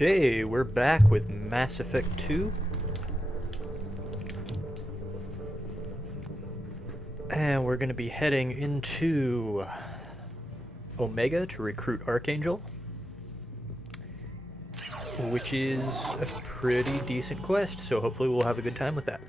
Okay, we're back with Mass Effect 2. And we're going to be heading into Omega to recruit Archangel, which is a pretty decent quest, so hopefully we'll have a good time with that.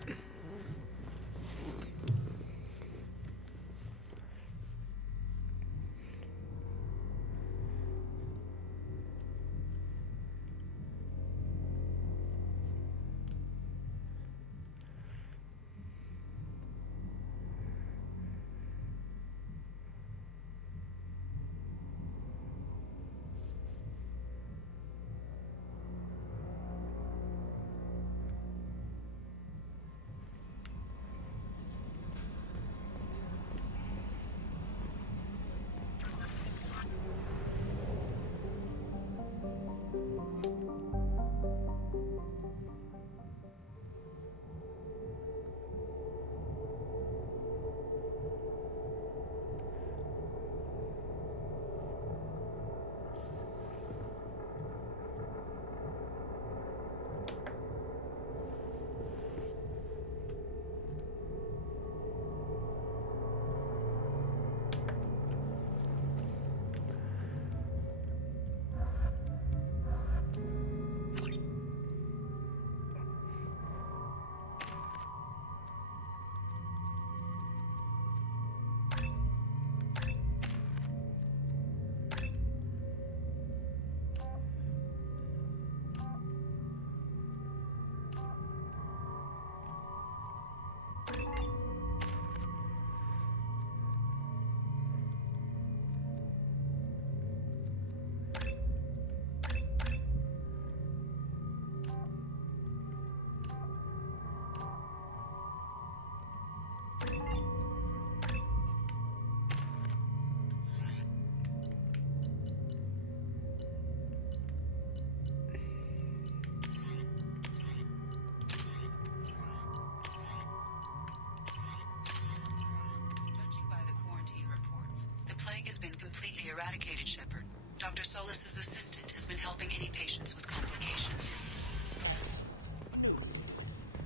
Completely eradicated, Shepard. Dr. Solis's assistant has been helping any patients with complications.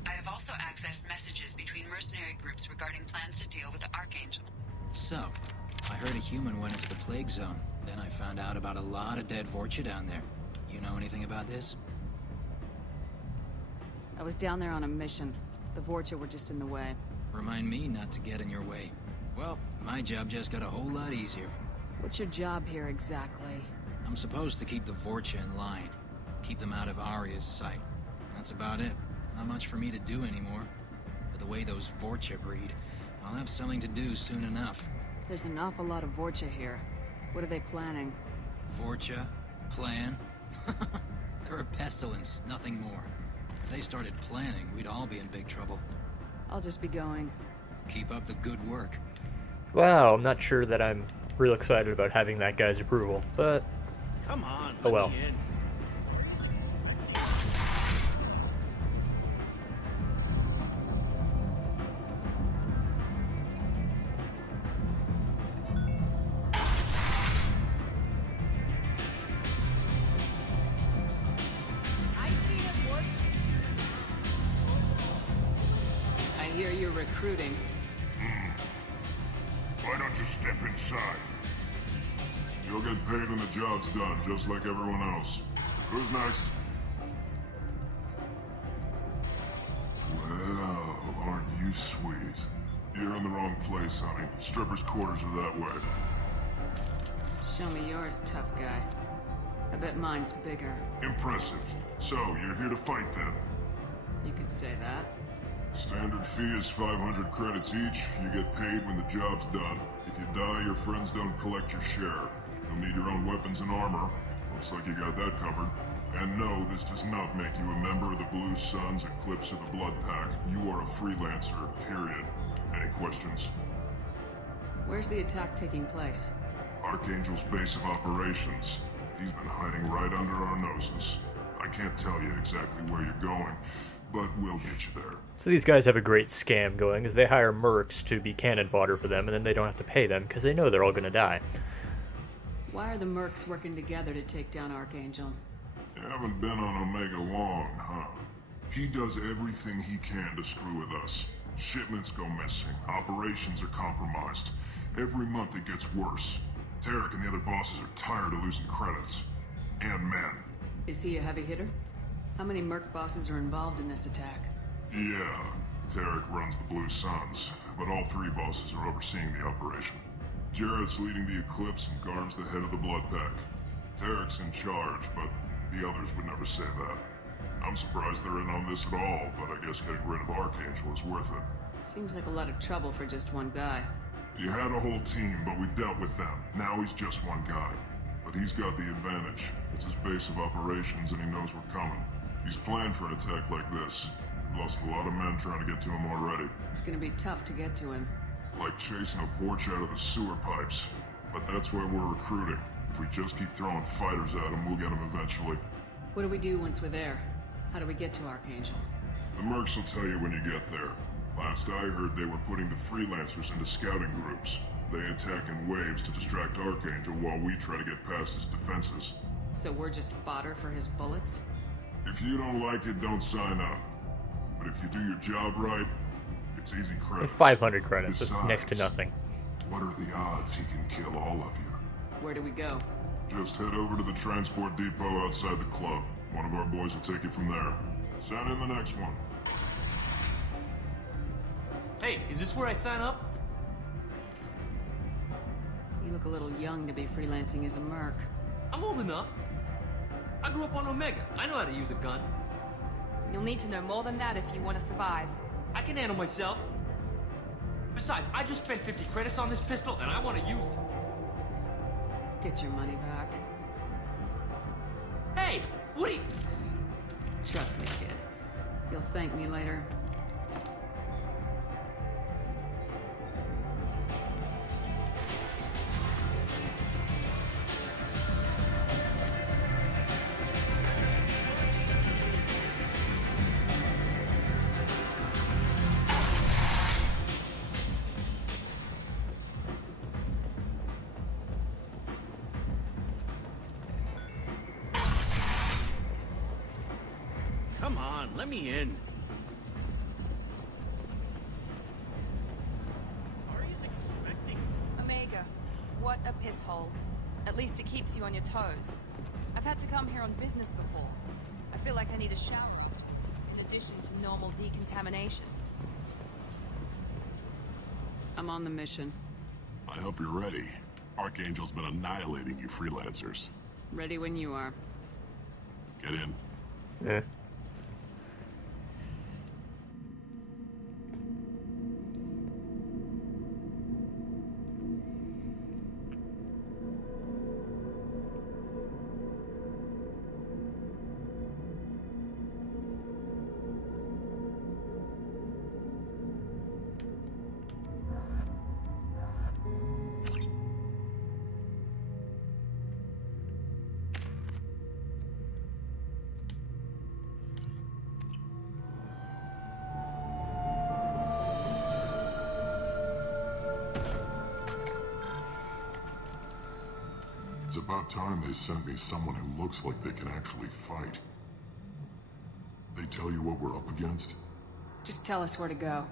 I have also accessed messages between mercenary groups regarding plans to deal with the Archangel. So, I heard a human went into the plague zone. Then I found out about a lot of dead Vorcha down there. You know anything about this? I was down there on a mission. The Vorcha were just in the way. Remind me not to get in your way. Well, my job just got a whole lot easier. What's your job here exactly? I'm supposed to keep the Vorcha in line. Keep them out of Aria's sight. That's about it. Not much for me to do anymore. But the way those Vorcha breed, I'll have something to do soon enough. There's an awful lot of Vorcha here. What are they planning? Vorcha? Plan? They're a pestilence, nothing more. If they started planning, we'd all be in big trouble. I'll just be going. Keep up the good work. Wow, I'm not sure that I'm real excited about having that guy's approval, but come on, oh well. I hear you're recruiting. Why don't you step inside? You'll get paid when the job's done, just like everyone else. Who's next? Well, aren't you sweet? You're in the wrong place, honey. Strippers' quarters are that way. Show me yours, tough guy. I bet mine's bigger. Impressive. So, you're here to fight then? You could say that. Standard fee is 500 credits each. You get paid when the job's done. If you die, your friends don't collect your share. You'll need your own weapons and armor. Looks like you got that covered. And no, this does not make you a member of the Blue Suns, Eclipse, or the Blood Pack. You are a freelancer, period. Any questions? Where's the attack taking place? Archangel's base of operations. He's been hiding right under our noses. I can't tell you exactly where you're going, but we'll get you there. So these guys have a great scam going, is they hire mercs to be cannon fodder for them, and then they don't have to pay them, because they know they're all going to die. Why are the mercs working together to take down Archangel? You haven't been on Omega long, huh? He does everything he can to screw with us. Shipments go missing, operations are compromised. Every month it gets worse. Tarek and the other bosses are tired of losing credits. And men. Is he a heavy hitter? How many merc bosses are involved in this attack? Yeah, Tarek runs the Blue Suns, but all three bosses are overseeing the operation. Jarrett's leading the Eclipse and Garm's the head of the Blood Pack. Tarek's in charge, but the others would never say that. I'm surprised they're in on this at all, but I guess getting rid of Archangel is worth it. Seems like a lot of trouble for just one guy. He had a whole team, but we've dealt with them. Now he's just one guy. But he's got the advantage. It's his base of operations and he knows we're coming. He's planned for an attack like this. We've lost a lot of men trying to get to him already. It's gonna be tough to get to him. Like chasing a Vorch out of the sewer pipes. But that's why we're recruiting. If we just keep throwing fighters at him, we'll get him eventually. What do we do once we're there? How do we get to Archangel? The mercs will tell you when you get there. Last I heard, they were putting the freelancers into scouting groups. They attack in waves to distract Archangel while we try to get past his defenses. So we're just fodder for his bullets? If you don't like it, don't sign up. But if you do your job right, it's easy credits. 500 credits. It's Besides, next to nothing. What are the odds he can kill all of you? Where do we go? Just head over to the transport depot outside the club. One of our boys will take you from there. Send in the next one. Hey, is this where I sign up? You look a little young to be freelancing as a merc. I'm old enough. I grew up on Omega. I know how to use a gun. You'll need to know more than that if you want to survive. I can handle myself. Besides, I just spent 50 credits on this pistol, and I want to use it. Get your money back. Hey, what are you... Trust me, kid. You'll thank me later. Come on, let me in. Ari's expecting... Omega, what a piss hole. At least it keeps you on your toes. I've had to come here on business before. I feel like I need a shower, in addition to normal decontamination. I'm on the mission. I hope you're ready. Archangel's been annihilating you freelancers. Ready when you are. Get in. Eh. It's about time they sent me someone who looks like they can actually fight. They tell you what we're up against? Just tell us where to go.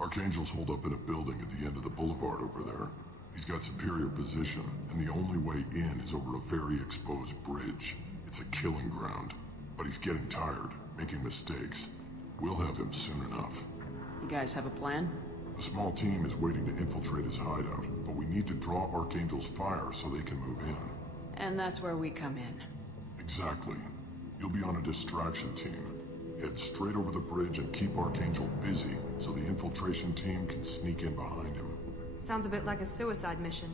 Archangel's holed up in a building at the end of the boulevard over there. He's got superior position, and the only way in is over a very exposed bridge. It's a killing ground. But he's getting tired, making mistakes. We'll have him soon enough. You guys have a plan? A small team is waiting to infiltrate his hideout, but we need to draw Archangel's fire so they can move in. And that's where we come in. Exactly. You'll be on a distraction team. Head straight over the bridge and keep Archangel busy so the infiltration team can sneak in behind him. Sounds a bit like a suicide mission.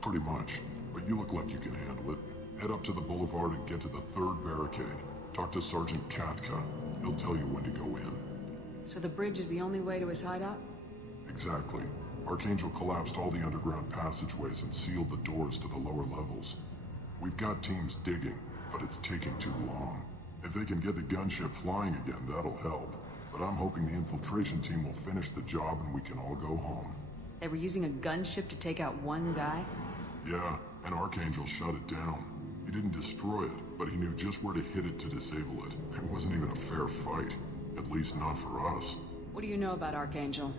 Pretty much. But you look like you can handle it. Head up to the boulevard and get to the third barricade. Talk to Sergeant Katka. He'll tell you when to go in. So the bridge is the only way to his hideout? Exactly. Archangel collapsed all the underground passageways and sealed the doors to the lower levels. We've got teams digging, but it's taking too long. If they can get the gunship flying again, that'll help. But I'm hoping the infiltration team will finish the job and we can all go home. They were using a gunship to take out one guy? Yeah, and Archangel shut it down. He didn't destroy it, but he knew just where to hit it to disable it. It wasn't even a fair fight. At least not for us. What do you know about Archangel?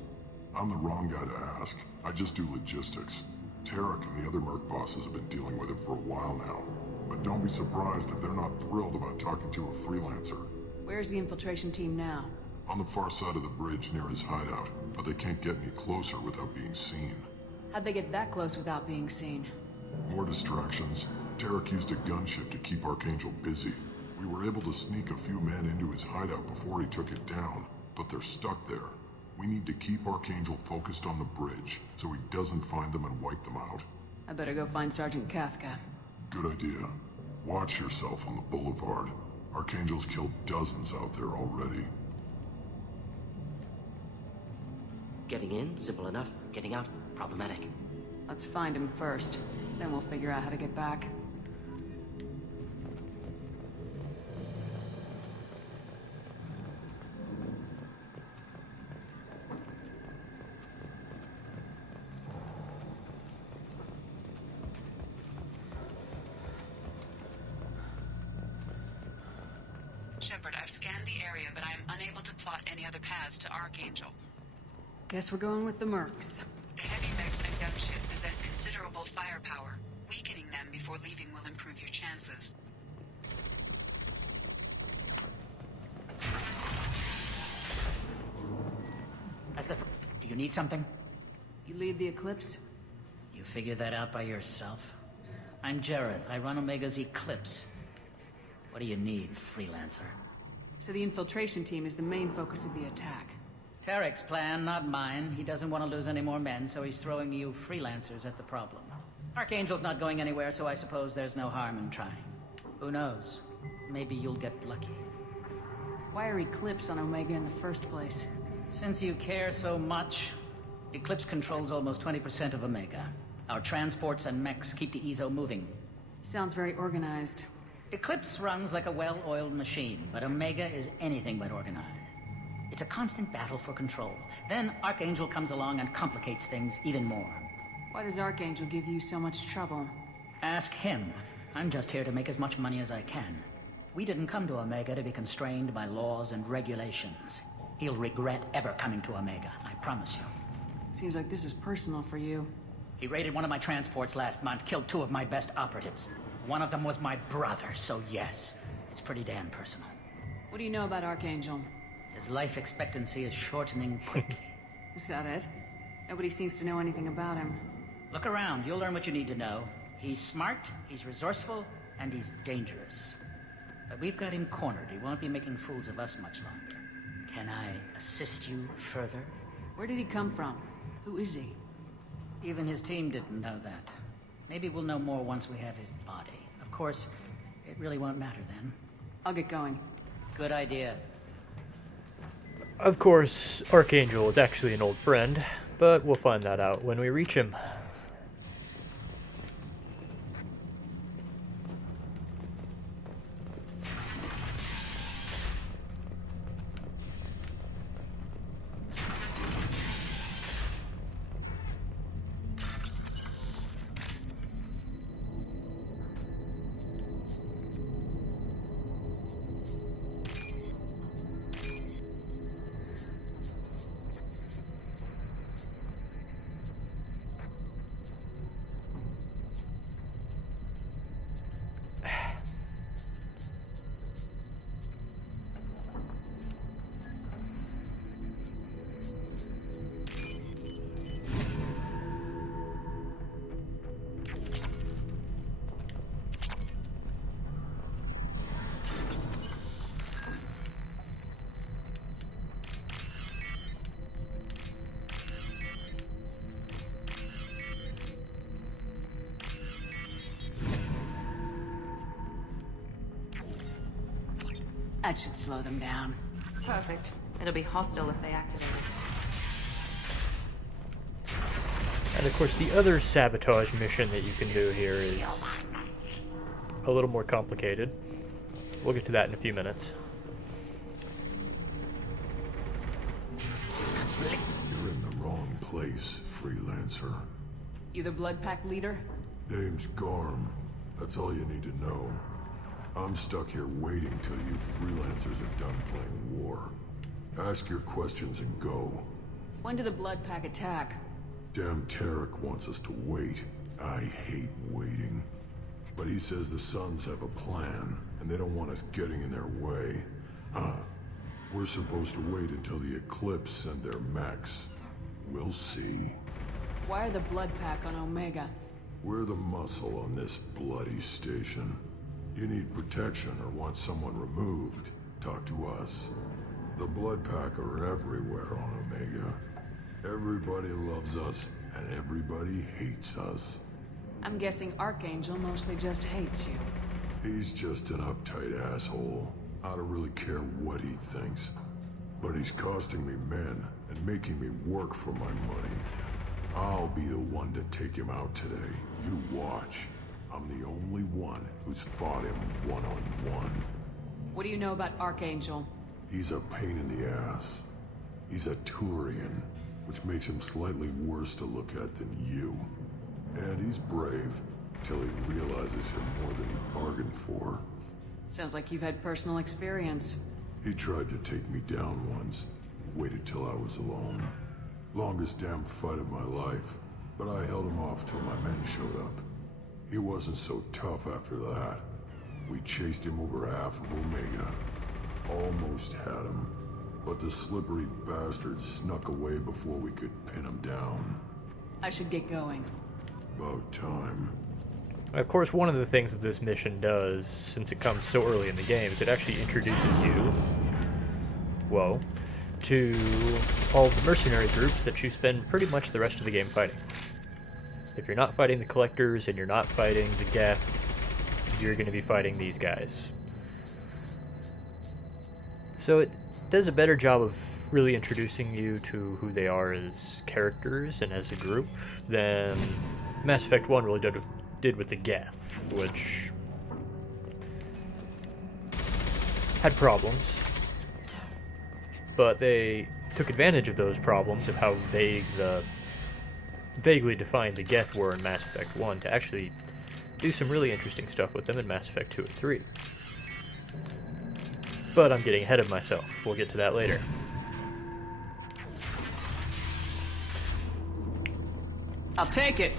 I'm the wrong guy to ask. I just do logistics. Tarek and the other merc bosses have been dealing with him for a while now. But don't be surprised if they're not thrilled about talking to a freelancer. Where's the infiltration team now? On the far side of the bridge near his hideout, but they can't get any closer without being seen. How'd they get that close without being seen? More distractions. Tarek used a gunship to keep Archangel busy. We were able to sneak a few men into his hideout before he took it down, but they're stuck there. We need to keep Archangel focused on the bridge, so he doesn't find them and wipe them out. I better go find Sergeant Kafka. Good idea. Watch yourself on the boulevard. Archangel's killed dozens out there already. Getting in, simple enough. Getting out, problematic. Let's find him first. Then we'll figure out how to get back. Shepard, I've scanned the area, but I am unable to plot any other paths to Archangel. Guess we're going with the mercs. The heavy mechs and gunship possess considerable firepower. Weakening them before leaving will improve your chances. Do you need something? You lead the Eclipse? You figure that out by yourself? I'm Jareth. I run Omega's Eclipse. What do you need, freelancer? So the infiltration team is the main focus of the attack. Tarek's plan, not mine. He doesn't want to lose any more men, so he's throwing you freelancers at the problem. Archangel's not going anywhere, so I suppose there's no harm in trying. Who knows? Maybe you'll get lucky. Why are Eclipse on Omega in the first place? Since you care so much, Eclipse controls almost 20% of Omega. Our transports and mechs keep the EZO moving. Sounds very organized. Eclipse runs like a well-oiled machine, but Omega is anything but organized. It's a constant battle for control. Then Archangel comes along and complicates things even more. Why does Archangel give you so much trouble? Ask him. I'm just here to make as much money as I can. We didn't come to Omega to be constrained by laws and regulations. He'll regret ever coming to Omega, I promise you. Seems like this is personal for you. He raided one of my transports last month, killed 2 of my best operatives. One of them was my brother, so yes, it's pretty damn personal. What do you know about Archangel? His life expectancy is shortening quickly. Is that it? Nobody seems to know anything about him. Look around, you'll learn what you need to know. He's smart, he's resourceful, and he's dangerous. But we've got him cornered. He won't be making fools of us much longer. Can I assist you further? Where did he come from? Who is he? Even his team didn't know that. Maybe we'll know more once we have his body. Of course, it really won't matter then. I'll get going. Good idea. Of course, Archangel is actually an old friend, but we'll find that out when we reach him. That should slow them down. Perfect. It'll be hostile if they activate it. And of course, the other sabotage mission that you can do here is a little more complicated. We'll get to that in a few minutes. You're in the wrong place, freelancer. You the Blood Pack leader? Name's Garm. That's all you need to know. I'm stuck here waiting till you freelancers are done playing war. Ask your questions and go. When did the Blood Pack attack? Damn Tarek wants us to wait. I hate waiting. But he says the Suns have a plan, and they don't want us getting in their way. We're supposed to wait until the Eclipse send their mechs. We'll see. Why are the Blood Pack on Omega? We're the muscle on this bloody station. You need protection or want someone removed, talk to us. The Blood Pack are everywhere on Omega. Everybody loves us, and everybody hates us. I'm guessing Archangel mostly just hates you. He's just an uptight asshole. I don't really care what he thinks. But he's costing me men and making me work for my money. I'll be the one to take him out today. You watch. I'm the only one who's fought him one-on-one. What do you know about Archangel? He's a pain in the ass. He's a Turian, which makes him slightly worse to look at than you. And he's brave, till he realizes you're more than he bargained for. Sounds like you've had personal experience. He tried to take me down once, waited till I was alone. Longest damn fight of my life, but I held him off till my men showed up. He wasn't so tough after that. We chased him over half of Omega. Almost had him, but the slippery bastard snuck away before we could pin him down. I should get going. About time. Of course, one of the things that this mission does, since it comes so early in the game, is it actually introduces you, well, to all the mercenary groups that you spend pretty much the rest of the game fighting. If you're not fighting the Collectors and you're not fighting the Geth, you're going to be fighting these guys. So it does a better job of really introducing you to who they are as characters and as a group than Mass Effect 1 really did with the Geth, which had problems, but they took advantage of those problems of how vaguely defined the Geth were in Mass Effect 1 to actually do some really interesting stuff with them in Mass Effect 2 and 3. But I'm getting ahead of myself. We'll get to that later. I'll take it.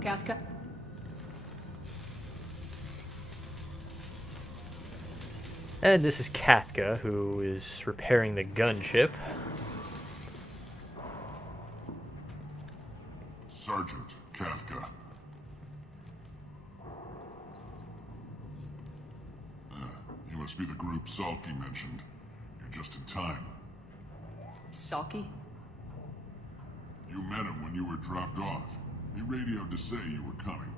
Kathka? And this is Kathka, who is repairing the gunship. Sergeant Kathka. You must be the group Salky mentioned. You're just in time. Salky? You met him when you were dropped off. He radioed to say you were coming.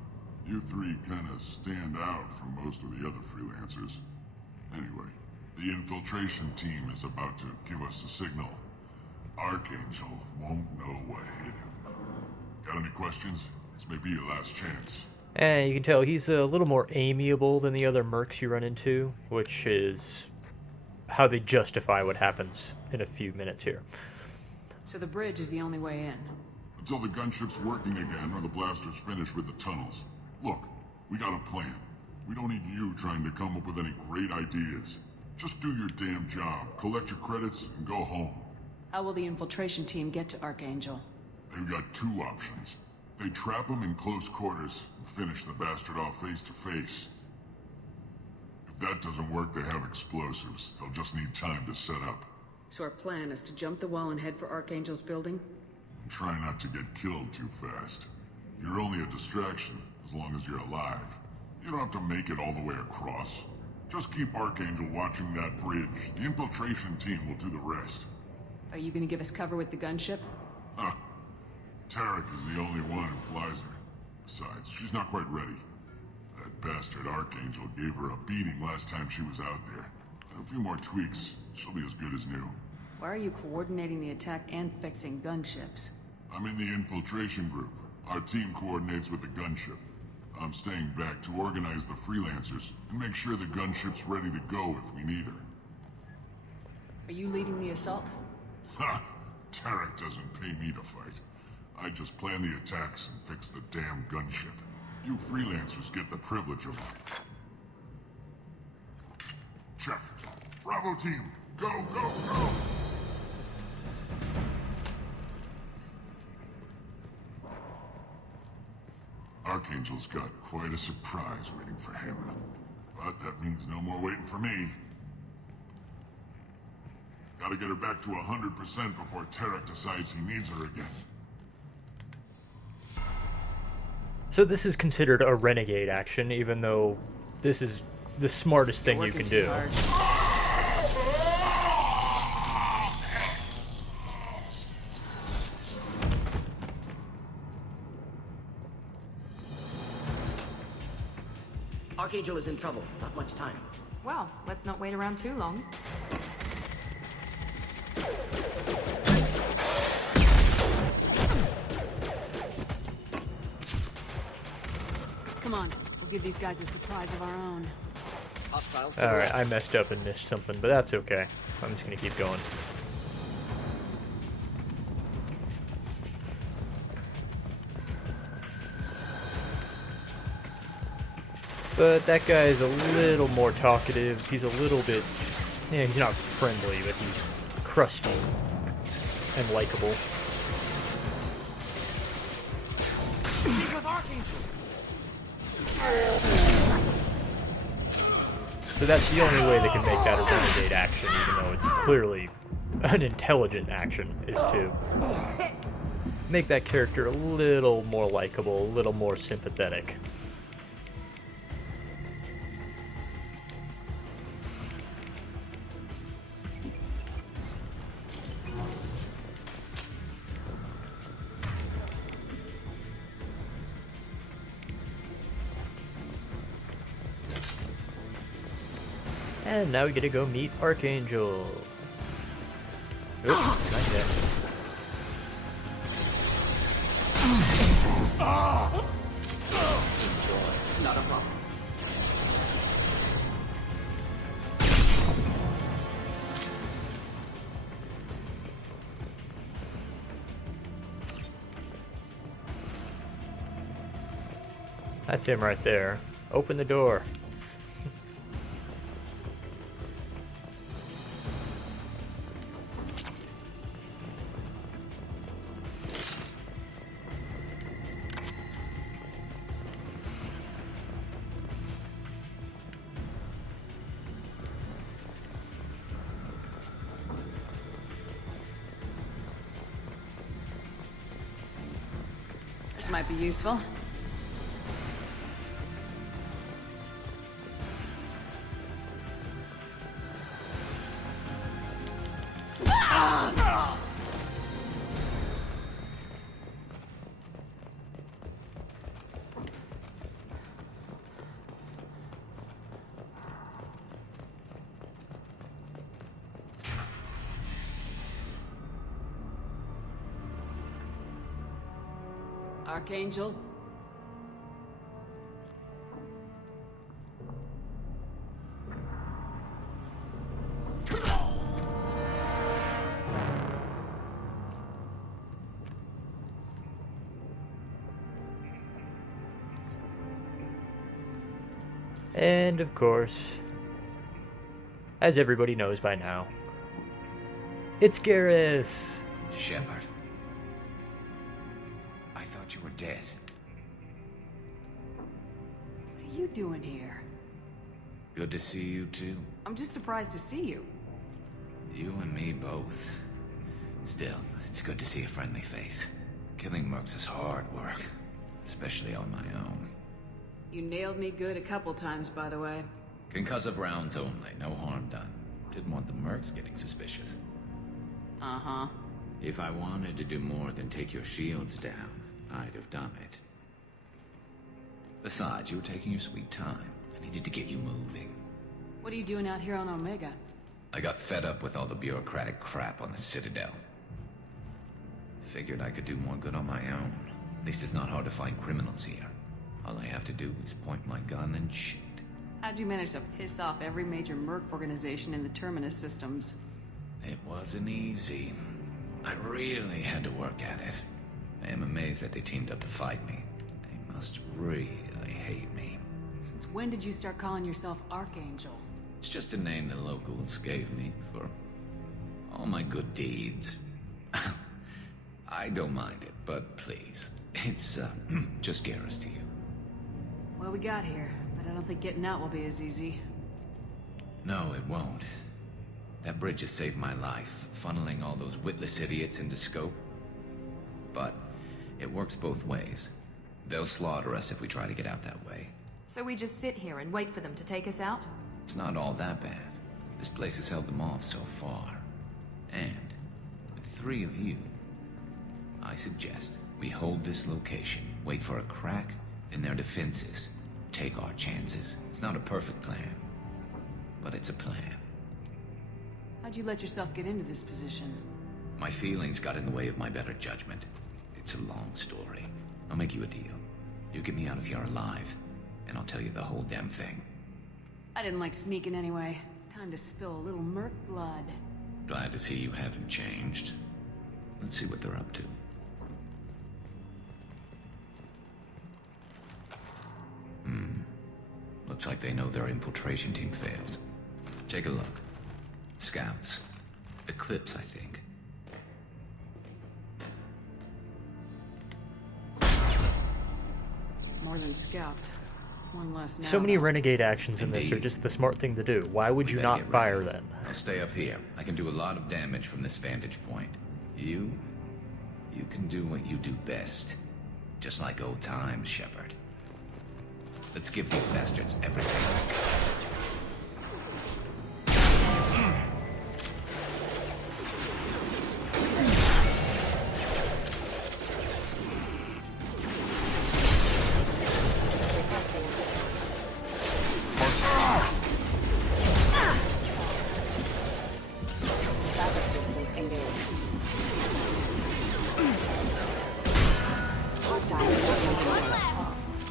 You three kind of stand out from most of the other freelancers. Anyway, the infiltration team is about to give us a signal. Archangel won't know what hit him. Got any questions? This may be your last chance. And you can tell he's a little more amiable than the other mercs you run into, which is how they justify what happens in a few minutes here. So the bridge is the only way in. Until the gunship's working again or the blasters finish with the tunnels. Look, we got a plan. We don't need you trying to come up with any great ideas. Just do your damn job, collect your credits, and go home. How will the infiltration team get to Archangel? They've got two options. They trap him in close quarters and finish the bastard off face to face. If that doesn't work, they have explosives. They'll just need time to set up. So our plan is to jump the wall and head for Archangel's building? And try not to get killed too fast. You're only a distraction, as long as you're alive. You don't have to make it all the way across. Just keep Archangel watching that bridge. The infiltration team will do the rest. Are you gonna give us cover with the gunship? Huh. Tarek is the only one who flies her. Besides, she's not quite ready. That bastard Archangel gave her a beating last time she was out there. A few more tweaks, she'll be as good as new. Why are you coordinating the attack and fixing gunships? I'm in the infiltration group. Our team coordinates with the gunship. I'm staying back to organize the freelancers and make sure the gunship's ready to go if we need her. Are you leading the assault? Ha! Tarek doesn't pay me to fight. I just plan the attacks and fix the damn gunship. You freelancers get the privilege of... Check. Bravo team, go, go, go! Archangel's got quite a surprise waiting for him. But that means no more waiting for me. Gotta get her back to 100% before Tarek decides he needs her again. So this is considered a renegade action, even though this is the smartest thing you can do. Archangel is in trouble. Not much time. Well, let's not wait around too long. Come on, we'll give these guys a surprise of our own. Alright, I messed up and missed something, but that's okay. I'm just gonna keep going. But that guy is a little more talkative. He's a little bit... Yeah, he's not friendly, but he's crusty and likable. She's with Archangel! So that's the only way they can make that a renegade action, even though it's clearly an intelligent action, is to make that character a little more likable, a little more sympathetic. And now we get to go meet Archangel. Oops, not yet. Not a problem. That's him right there. Open the door. This might be useful. Archangel? And of course, as everybody knows by now, it's Garrus! Shepard. I thought you were dead. What are you doing here? Good to see you too. I'm just surprised to see you. You and me both. Still, it's good to see a friendly face. Killing mercs is hard work, especially on my own. You nailed me good a couple times, by the way. Concussive rounds only, no harm done. Didn't want the mercs getting suspicious. Uh-huh. If I wanted to do more than take your shields down, I'd have done it. Besides, you were taking your sweet time. I needed to get you moving. What are you doing out here on Omega? I got fed up with all the bureaucratic crap on the Citadel. Figured I could do more good on my own. At least it's not hard to find criminals here. All I have to do is point my gun and shoot. How'd you manage to piss off every major merc organization in the Terminus systems? It wasn't easy. I really had to work at it. I am amazed that they teamed up to fight me. They must really hate me. Since when did you start calling yourself Archangel? It's just a name the locals gave me for all my good deeds. I don't mind it, but please, it's just Garrus to you. What we got here, but I don't think getting out will be as easy. No, it won't. That bridge has saved my life, funneling all those witless idiots into scope. But it works both ways. They'll slaughter us if we try to get out that way. So we just sit here and wait for them to take us out? It's not all that bad. This place has held them off so far. And with 3 of you, I suggest we hold this location, wait for a crack in their defenses, take our chances. It's not a perfect plan, but it's a plan. How'd you let yourself get into this position? My feelings got in the way of my better judgment. It's a long story. I'll make you a deal. You get me out of here alive, and I'll tell you the whole damn thing. I didn't like sneaking anyway. Time to spill a little merc blood. Glad to see you haven't changed. Let's see what they're up to. Looks like they know their infiltration team failed. Take a look. Scouts. Eclipse, I think. More than scouts. One less now. So many renegade actions in this are Indeed. just the smart thing to do. Why would you better not get fire ready. then? I'll stay up here. I can do a lot of damage from this vantage point. You can do what you do best. Just like old times, Shepard. Let's give these bastards everything.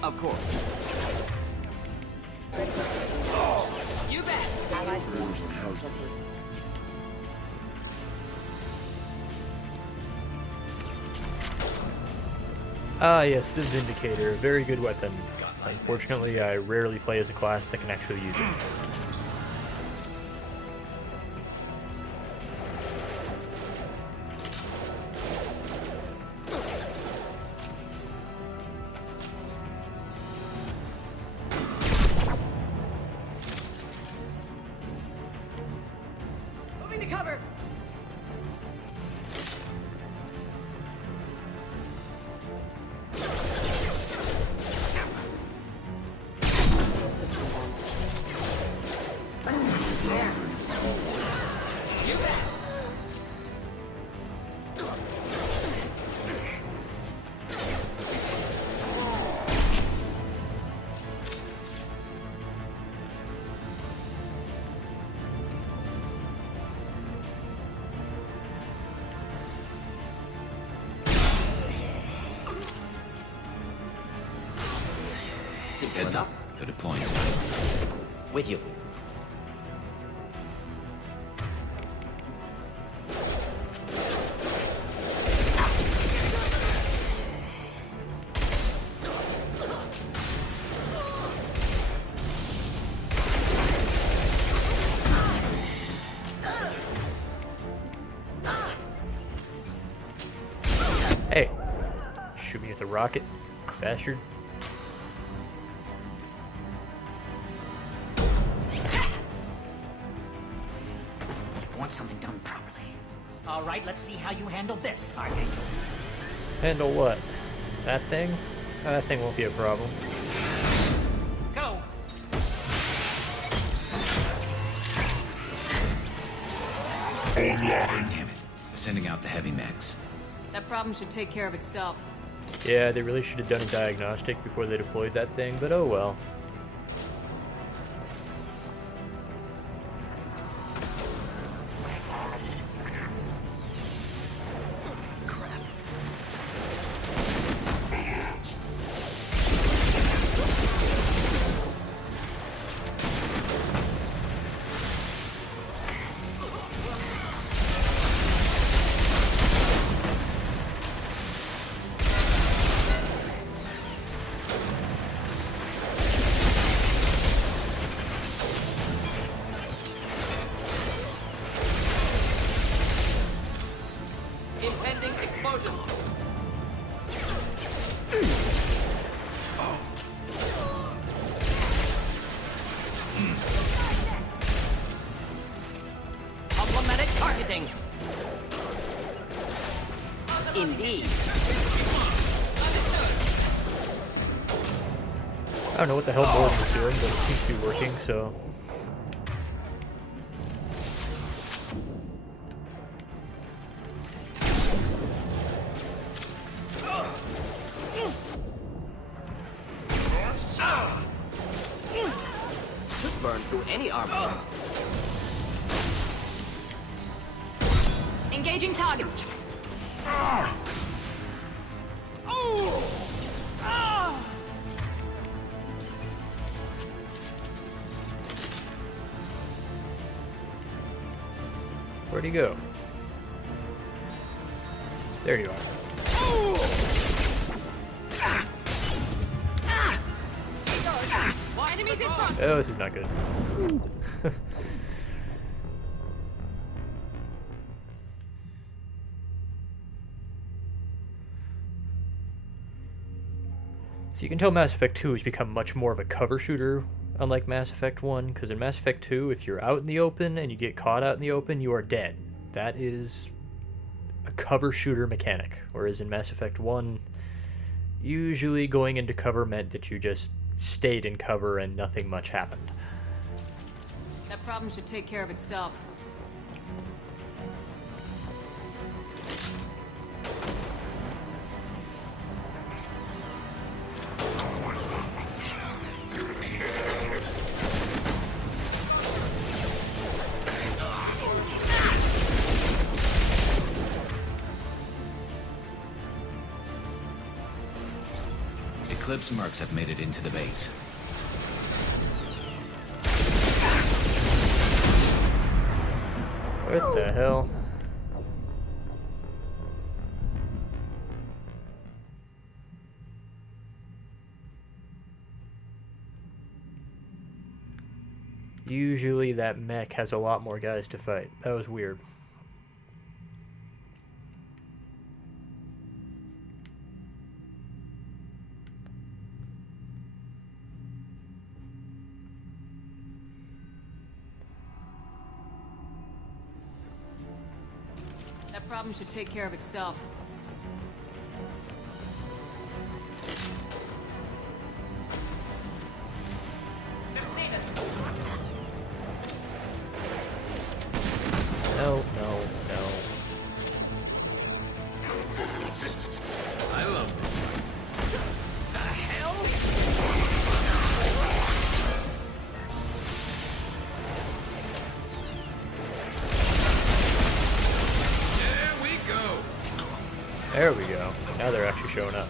Of course. You bet. Ah, yes, the Vindicator. Very good weapon. Unfortunately, I rarely play as a class that can actually use it. Moving to cover! Heads up. They're deploying. With you. Hey, shoot me with a rocket, bastard. Want something done properly. All right, let's see how you handle this, Archangel. Handle what? That thing? That thing won't be a problem. Go! Damn it. They're sending out the heavy mechs. That problem should take care of itself. Yeah, they really should have done a diagnostic before they deployed that thing, but oh well. Impending explosion. Problematic targeting. Indeed. I don't know what the hell Morgan was doing, but it seems to be working, so... Could burn through any armor. Engaging target. Where'd he go? There you are. Enemies in front. Oh, this is not good. So you can tell Mass Effect 2 has become much more of a cover shooter, unlike Mass Effect 1, because in Mass Effect 2, if you're out in the open and you get caught out in the open, you are dead. That is a cover shooter mechanic, whereas in Mass Effect 1, usually going into cover meant that you just stayed in cover and nothing much happened. That problem should take care of itself. Eclipse mercs have made it into the base. What the hell? Usually that mech has a lot more guys to fight. That was weird. That problem should take care of itself. No, no, no. I love this. The hell? There we go. There we go. Now they're actually showing up.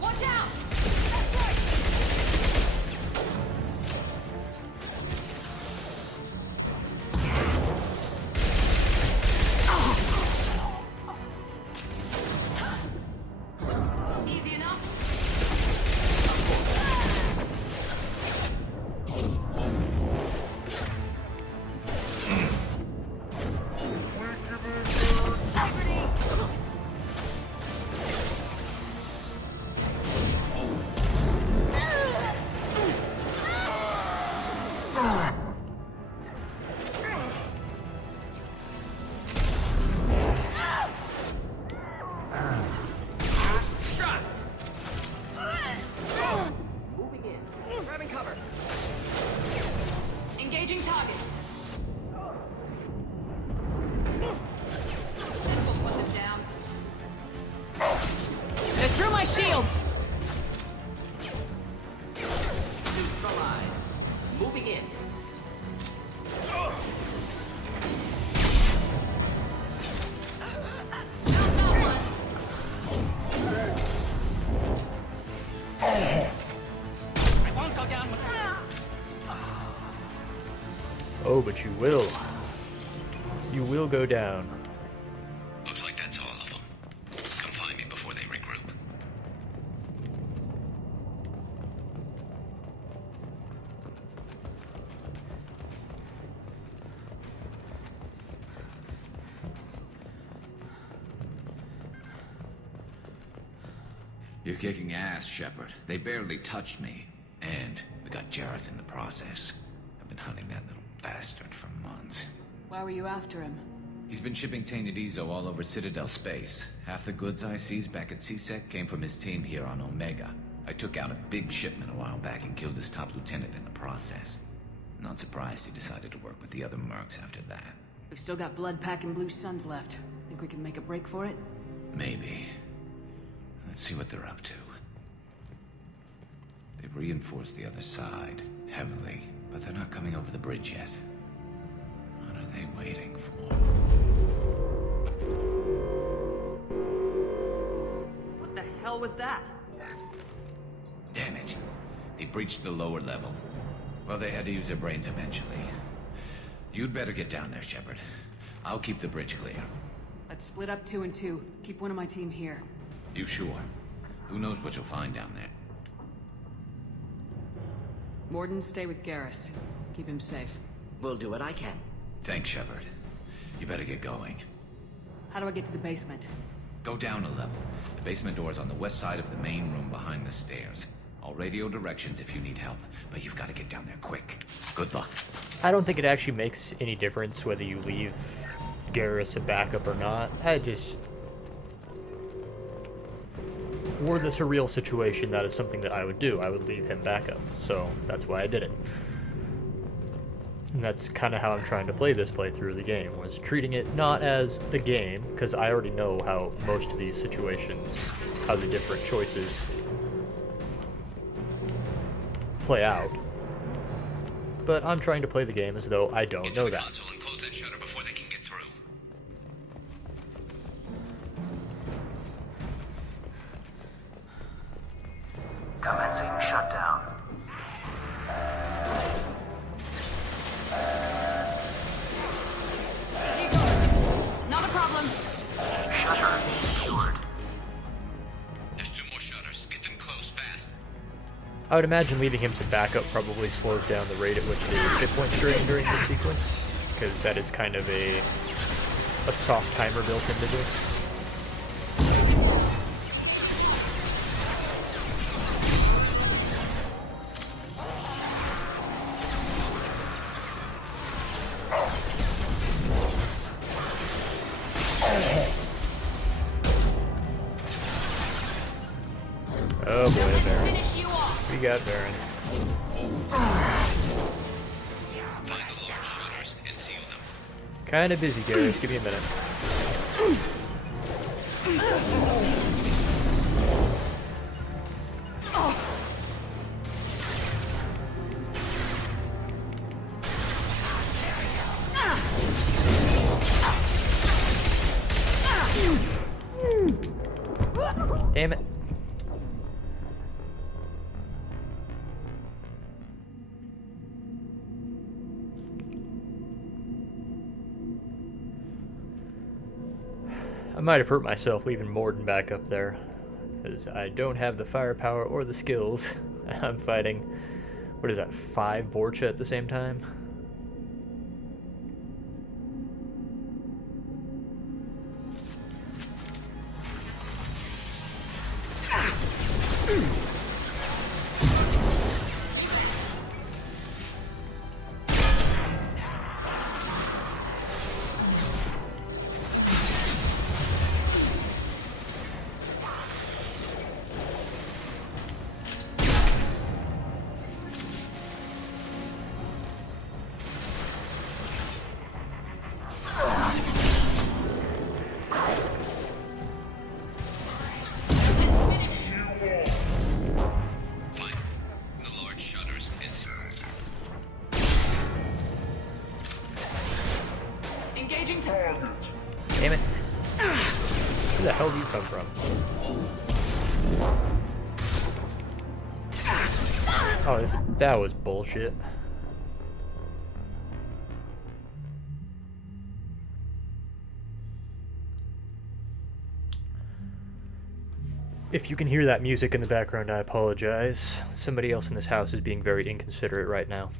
Watch out! Easy enough. Shot. Moving in. Grabbing cover. Engaging target. This will put them down. They're through my shields! Neutralized. Moving in. I won't go down with Oh, but you will. You will go down. Looks like that's all of You're kicking ass, Shepard. They barely touched me. And we got Jareth in the process. I've been hunting that little bastard for months. Why were you after him? He's been shipping tainted Ezo all over Citadel space. Half the goods I seized back at CSEC came from his team here on Omega. I took out a big shipment a while back and killed his top lieutenant in the process. Not surprised he decided to work with the other mercs after that. We've still got Blood Pack and Blue Suns left. Think we can make a break for it? Maybe. Let's see what they're up to. They've reinforced the other side, heavily, but they're not coming over the bridge yet. What are they waiting for? What the hell was that? Damn it. They breached the lower level. Well, they had to use their brains eventually. You'd better get down there, Shepard. I'll keep the bridge clear. Let's split up 2 and 2. Keep one of my team here. You sure? Who knows what you'll find down there? Morden, stay with Garrus. Keep him safe. We'll do what I can. Thanks, Shepard. You better get going. How do I get to the basement? Go down a level. The basement door's on the west side of the main room behind the stairs. I'll radio directions if you need help, but you've got to get down there quick. Good luck. I don't think it actually makes any difference whether you leave Garrus a backup or not. Were this a real situation, that is something that I would do. I would leave him backup, so that's why I did it. And that's kind of how I'm trying to play this playthrough of the game, was treating it not as a game, because I already know how most of these situations, how the different choices play out. But I'm trying to play the game as though I don't know that. Console and close that shutter before they can get through. Commencing shutdown. Not a problem. Shutter secured. There's 2 more shutters. Get them closed fast. I would imagine leaving him to backup probably slows down the rate at which they hit points during the sequence, because that is kind of a soft timer built into this. Oh boy, Baron. We got Baron. Find the large shutters and seal them. Kinda busy, Garrus. Give me a minute. Damn it. I might have hurt myself leaving Morden back up there, because I don't have the firepower or the skills. I'm fighting, what is that, 5 Vorcha at the same time? Damn it. Where the hell did you come from? Oh, that was bullshit. If you can hear that music in the background, I apologize. Somebody else in this house is being very inconsiderate right now.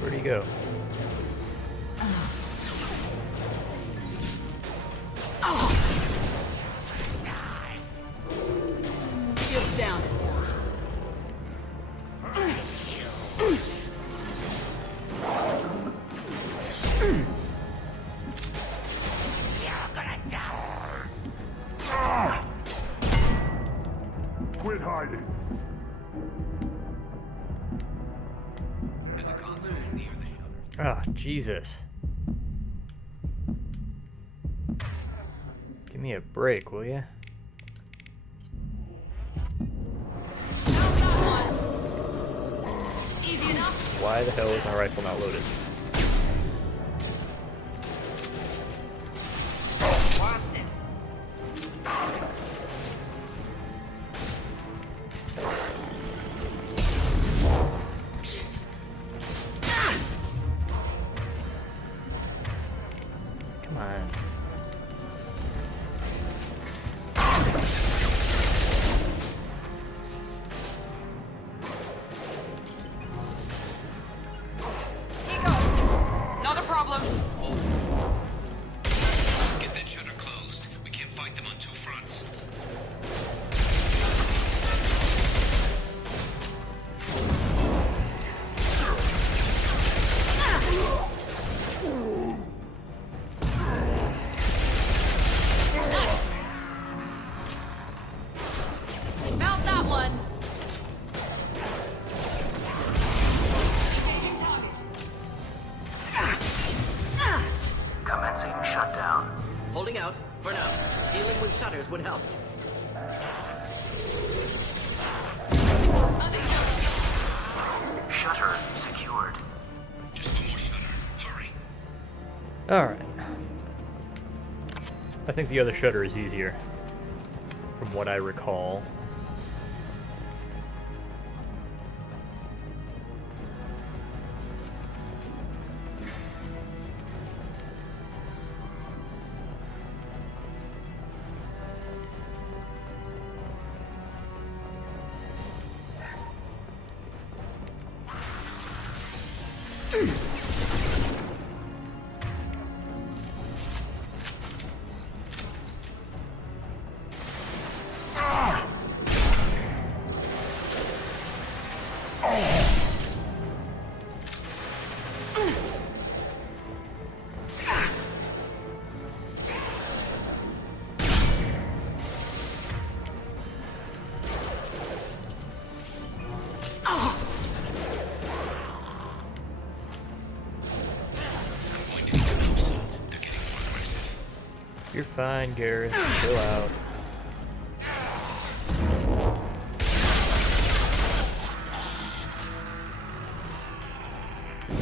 Where'd he go? Shield's down. Quit hiding. Ah, Jesus. Give me a break, will ya? Easy enough. Why the hell is my rifle not loaded? Come on. Here goes. Not a problem. Get that shutter closed. We can't fight them on two fronts. Mount that one. Commencing shutdown. Holding out, for now. Dealing with shutters would help. Shutter secured. Just one more shutter. Hurry. Alright. I think the other shutter is easier, from what I recall. You're fine, Garrus. Chill out.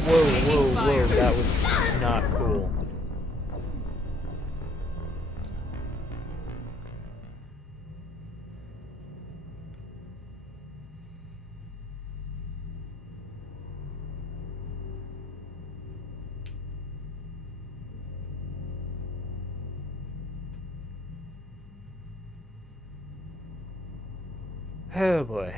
Whoa, whoa, whoa, that was not cool. Oh boy.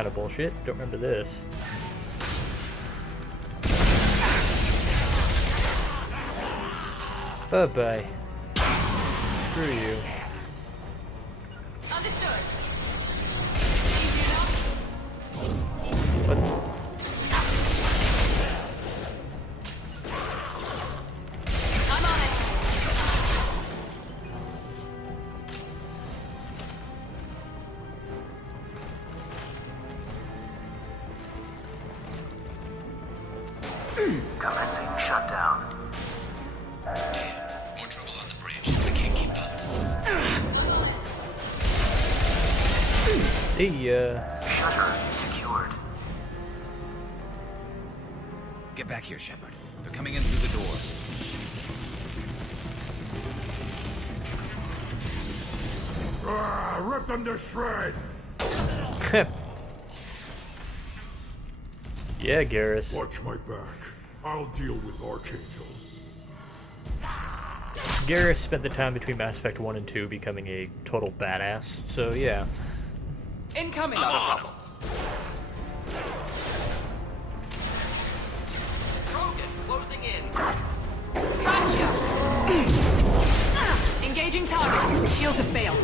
kind of bullshit. Don't remember this. Bye-bye. Screw you. Understood. What? I'm on it. Commencing shutdown. Damn, more trouble on the bridge. I can't keep up. Hey, Shutter secured. Get back here, Shepard. They're coming in through the door. Rip them to shreds! Yeah, Garrus. Watch my back. I'll deal with Archangel. Garrus spent the time between Mass Effect 1 and 2 becoming a total badass, so yeah. Incoming! Not a problem. Krogan, closing in. Gotcha. Engaging target. Shields have failed.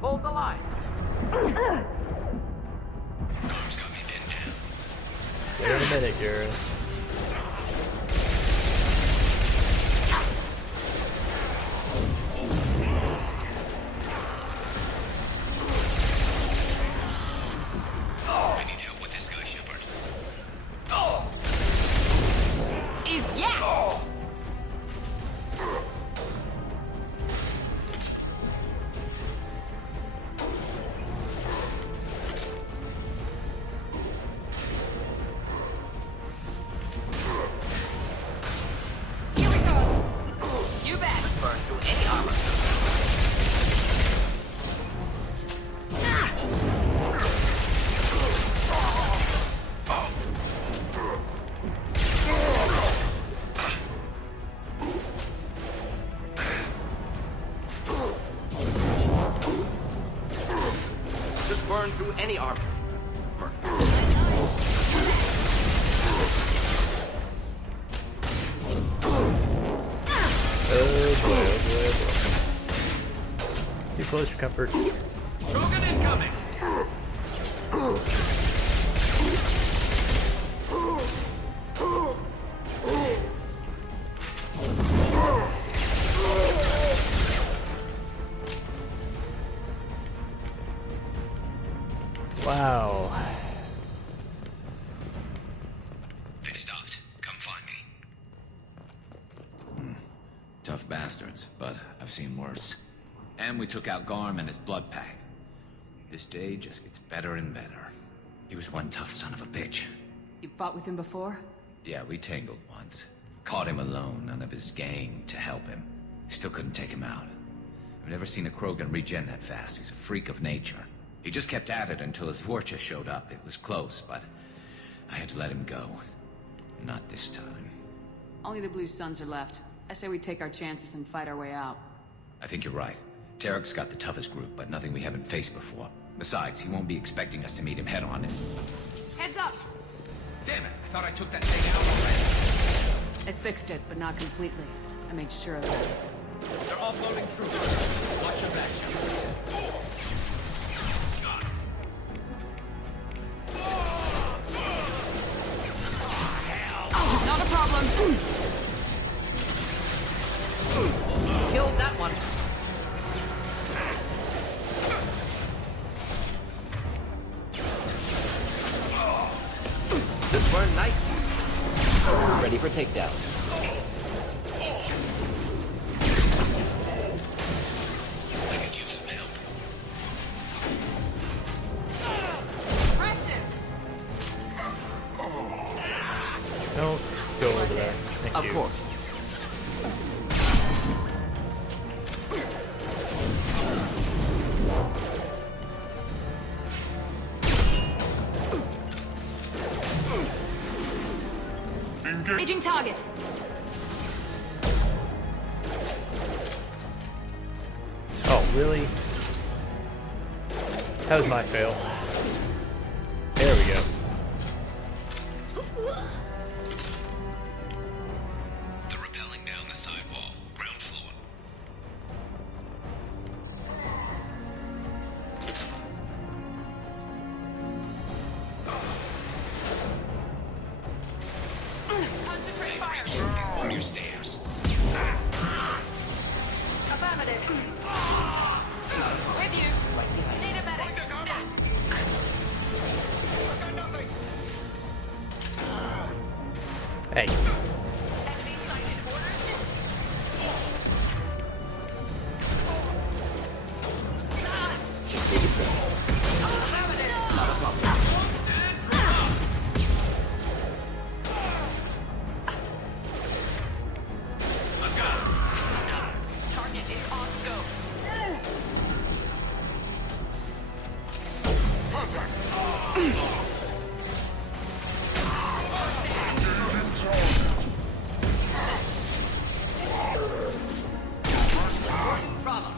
Hold the line. Arm's got me pinned down. Wait a minute, Garrus. I need help with this guy, Shepard. Is yes. Here we go. You bet. Burn through any armor. Just burn through any armor. Oh boy, oh boy, oh boy. Too close for comfort. Krogan incoming! Wow. They stopped. Come find me. Tough bastards, but I've seen worse. And we took out Garm and his blood pack. This day just gets better and better. He was one tough son of a bitch. You fought with him before? Yeah, we tangled once. Caught him alone, none of his gang to help him. Still couldn't take him out. I've never seen a Krogan regen that fast. He's a freak of nature. He just kept at it until his Vorcha showed up. It was close, but I had to let him go. Not this time. Only the Blue Suns are left. I say we take our chances and fight our way out. I think you're right. Tarek's got the toughest group, but nothing we haven't faced before. Besides, he won't be expecting us to meet him head-on. Heads up. Damn it! I thought I took that thing out already. I fixed it, but not completely. I made sure of that. They're offloading troops. Watch your back, Shepard. Not a problem. Killed that one. This burned nicely. Ready for takedown. I could use some help. Impressive. Don't go over there. Thank Of you. course. Engaging target. Oh, really? That was my fail. There we go. They're rappelling down the sidewall, ground floor. Concentrate fire. On your stairs. Affirmative. With you. Need a medic. Hey. Enemy sighted. Orders. Target is on scope. Bravo.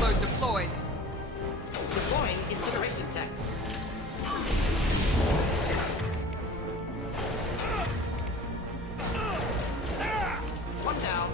Load deployed. Deploying incineration tech. One down.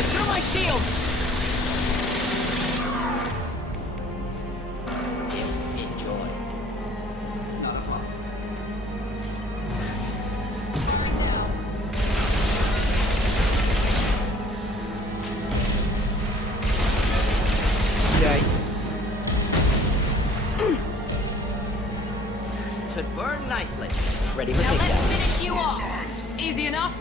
Through my shield! Enjoy. Not a problem. Yikes. Should burn nicely. Ready for Now let's takedown. finish you off. Easy enough.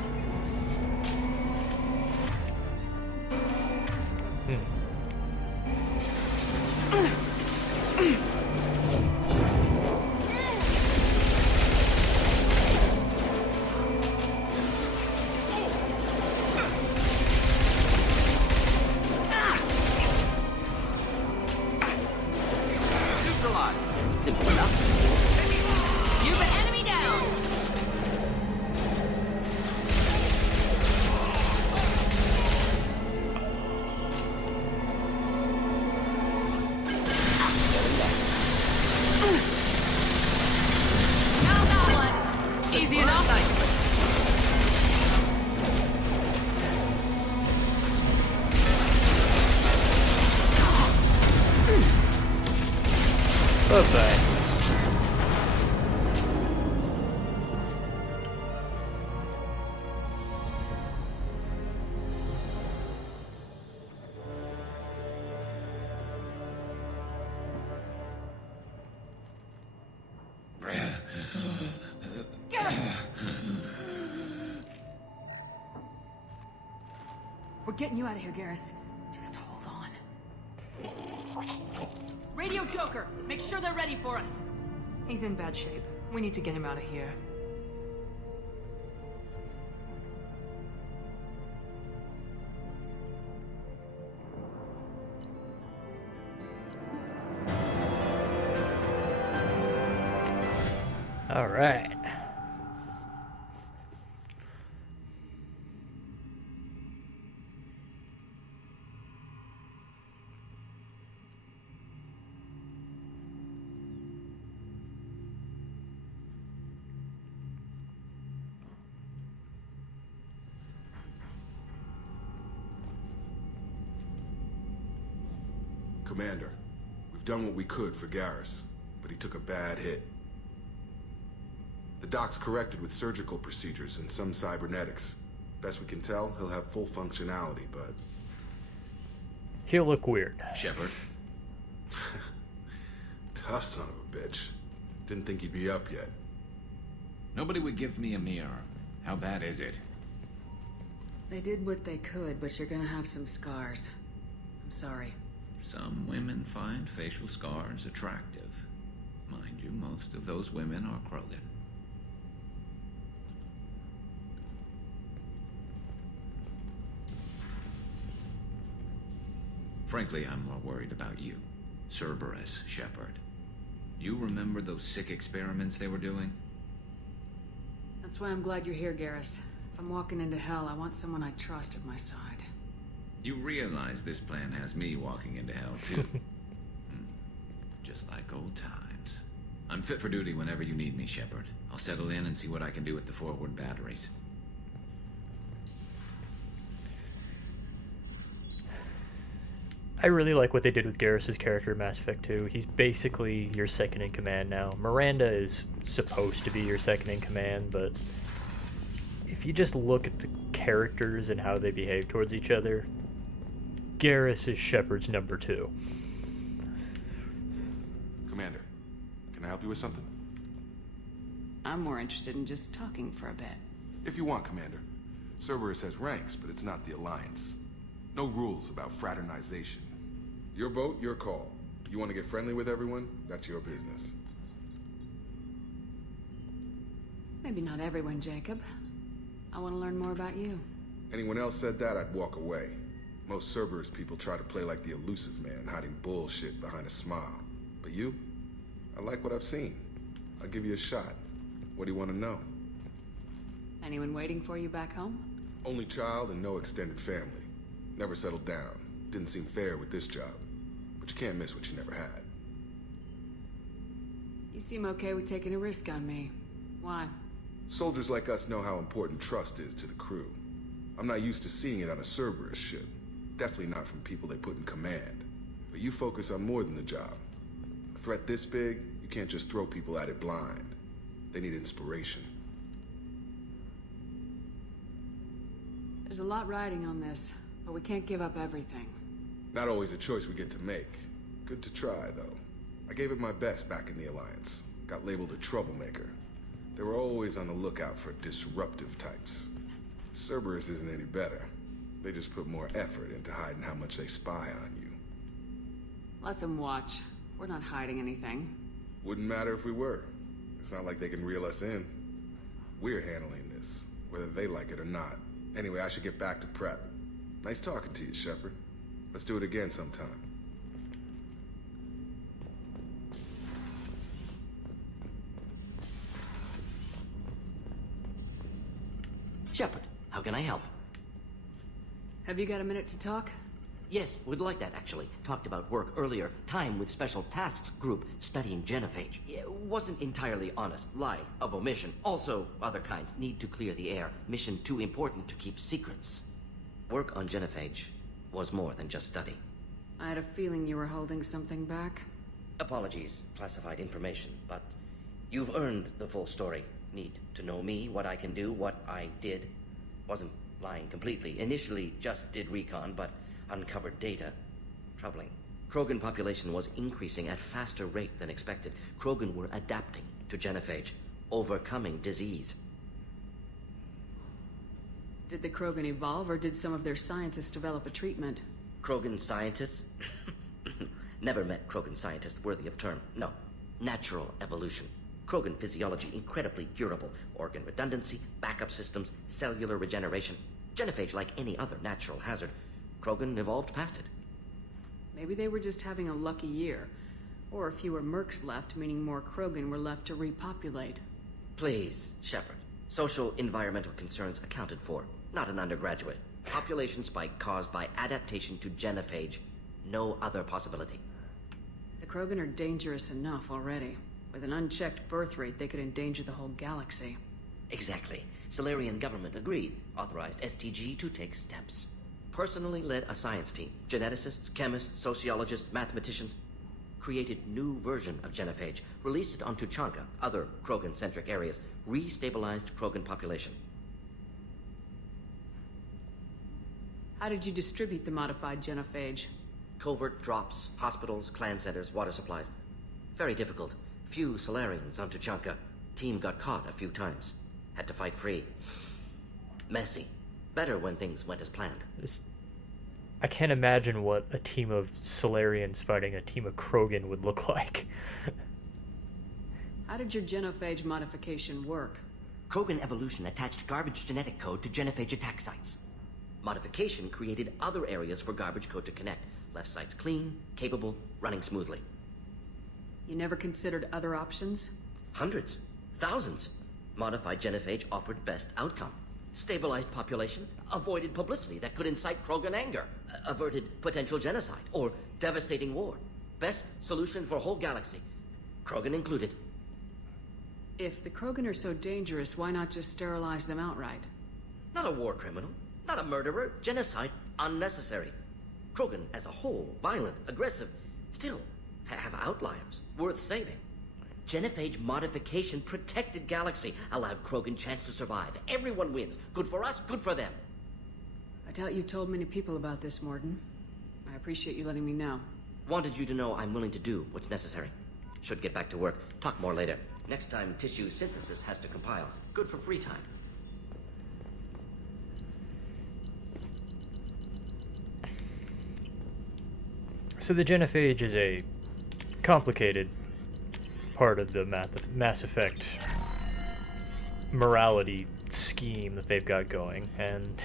Neutralize. Simple enough. You've an enemy down. Found that one. Easy enough. Bye-bye. We're getting you out of here, Garrus. Just hold on. Radio Joker, make sure they're ready for us. He's in bad shape. We need to get him out of here. All right. Commander, we've done what we could for Garrus, but he took a bad hit. The doc's corrected with surgical procedures and some cybernetics. Best we can tell, he'll have full functionality, but... He'll look weird. Shepard. Tough son of a bitch. Didn't think he'd be up yet. Nobody would give me a mirror. How bad is it? They did what they could, but you're gonna have some scars. I'm sorry. Some women find facial scars attractive. Mind you, most of those women are Krogan. Frankly, I'm more worried about you. Cerberus, Shepard. You remember those sick experiments they were doing? That's why I'm glad you're here, Garrus. If I'm walking into hell, I want someone I trust at my side. You realize this plan has me walking into hell, too. Just like old times. I'm fit for duty whenever you need me, Shepard. I'll settle in and see what I can do with the forward batteries. I really like what they did with Garrus's character in Mass Effect 2. He's basically your second in command now. Miranda is supposed to be your second in command, but if you just look at the characters and how they behave towards each other, Garrus is Shepard's number 2. Commander, can I help you with something? I'm more interested in just talking for a bit. If you want, Commander. Cerberus has ranks, but it's not the Alliance. No rules about fraternization. Your boat, your call. You want to get friendly with everyone? That's your business. Maybe not everyone, Jacob. I want to learn more about you. Anyone else said that, I'd walk away. Most Cerberus people try to play like the elusive man, hiding bullshit behind a smile. But you? I like what I've seen. I'll give you a shot. What do you want to know? Anyone waiting for you back home? Only child and no extended family. Never settled down. Didn't seem fair with this job. But you can't miss what you never had. You seem okay with taking a risk on me. Why? Soldiers like us know how important trust is to the crew. I'm not used to seeing it on a Cerberus ship. Definitely not from people they put in command. But you focus on more than the job. A threat this big, you can't just throw people at it blind. They need inspiration. There's a lot riding on this, but we can't give up everything. Not always a choice we get to make. Good to try, though. I gave it my best back in the Alliance. Got labeled a troublemaker. They were always on the lookout for disruptive types. Cerberus isn't any better. They just put more effort into hiding how much they spy on you. Let them watch. We're not hiding anything. Wouldn't matter if we were. It's not like they can reel us in. We're handling this, whether they like it or not. Anyway, I should get back to prep. Nice talking to you, Shepard. Let's do it again sometime. Shepard, how can I help? Have you got a minute to talk? Yes, would like that, actually. Talked about work earlier. Time with Special Tasks Group studying genophage. Wasn't entirely honest. Lie of omission. Also, other kinds. Need to clear the air. Mission too important to keep secrets. Work on genophage was more than just study. I had a feeling you were holding something back. Apologies, classified information, but you've earned the full story. Need to know me, what I can do, what I did. Wasn't lying completely. Initially just did recon, but uncovered data. Troubling. Krogan population was increasing at faster rate than expected. Krogan were adapting to genophage, overcoming disease. Did the Krogan evolve, or did some of their scientists develop a treatment? Krogan scientists? Never met Krogan scientist worthy of term. No. Natural evolution. Krogan physiology incredibly durable. Organ redundancy, backup systems, cellular regeneration. Genophage like any other natural hazard. Krogan evolved past it. Maybe they were just having a lucky year. Or fewer mercs left, meaning more Krogan were left to repopulate. Please, Shepard. Social environmental concerns accounted for. Not an undergraduate. Population spike caused by adaptation to genophage. No other possibility. The Krogan are dangerous enough already. With an unchecked birth rate, they could endanger the whole galaxy. Exactly. Solarian government agreed. Authorized STG to take steps. Personally led a science team. Geneticists, chemists, sociologists, mathematicians. Created new version of genophage. Released it on Tuchanka, other Krogan-centric areas. Restabilized Krogan population. How did you distribute the modified genophage? Covert drops, hospitals, clan centers, water supplies. Very difficult. Few Solarians on Tuchanka. Team got caught a few times. Had to fight free. Messy. Better when things went as planned. I can't imagine what a team of Solarians fighting a team of Krogan would look like. How did your genophage modification work? Krogan evolution attached garbage genetic code to genophage attack sites. Modification created other areas for garbage code to connect. Left sites clean, capable, running smoothly. You never considered other options? Hundreds. Thousands. Modified genophage offered best outcome. Stabilized population, avoided publicity that could incite Krogan anger, averted potential genocide, or devastating war. Best solution for whole galaxy. Krogan included. If the Krogan are so dangerous, why not just sterilize them outright? Not a war criminal, not a murderer. Genocide, unnecessary. Krogan as a whole, violent, aggressive, still have outliers, worth saving. Genophage modification protected galaxy, allowed Krogan chance to survive. Everyone wins. Good for us, good for them. I doubt you've told many people about this, Morden. I appreciate you letting me know. Wanted you to know I'm willing to do what's necessary. Should get back to work. Talk more later. Next time tissue synthesis has to compile. Good for free time. So the genophage is a complicated part of the Mass Effect morality scheme that they've got going, and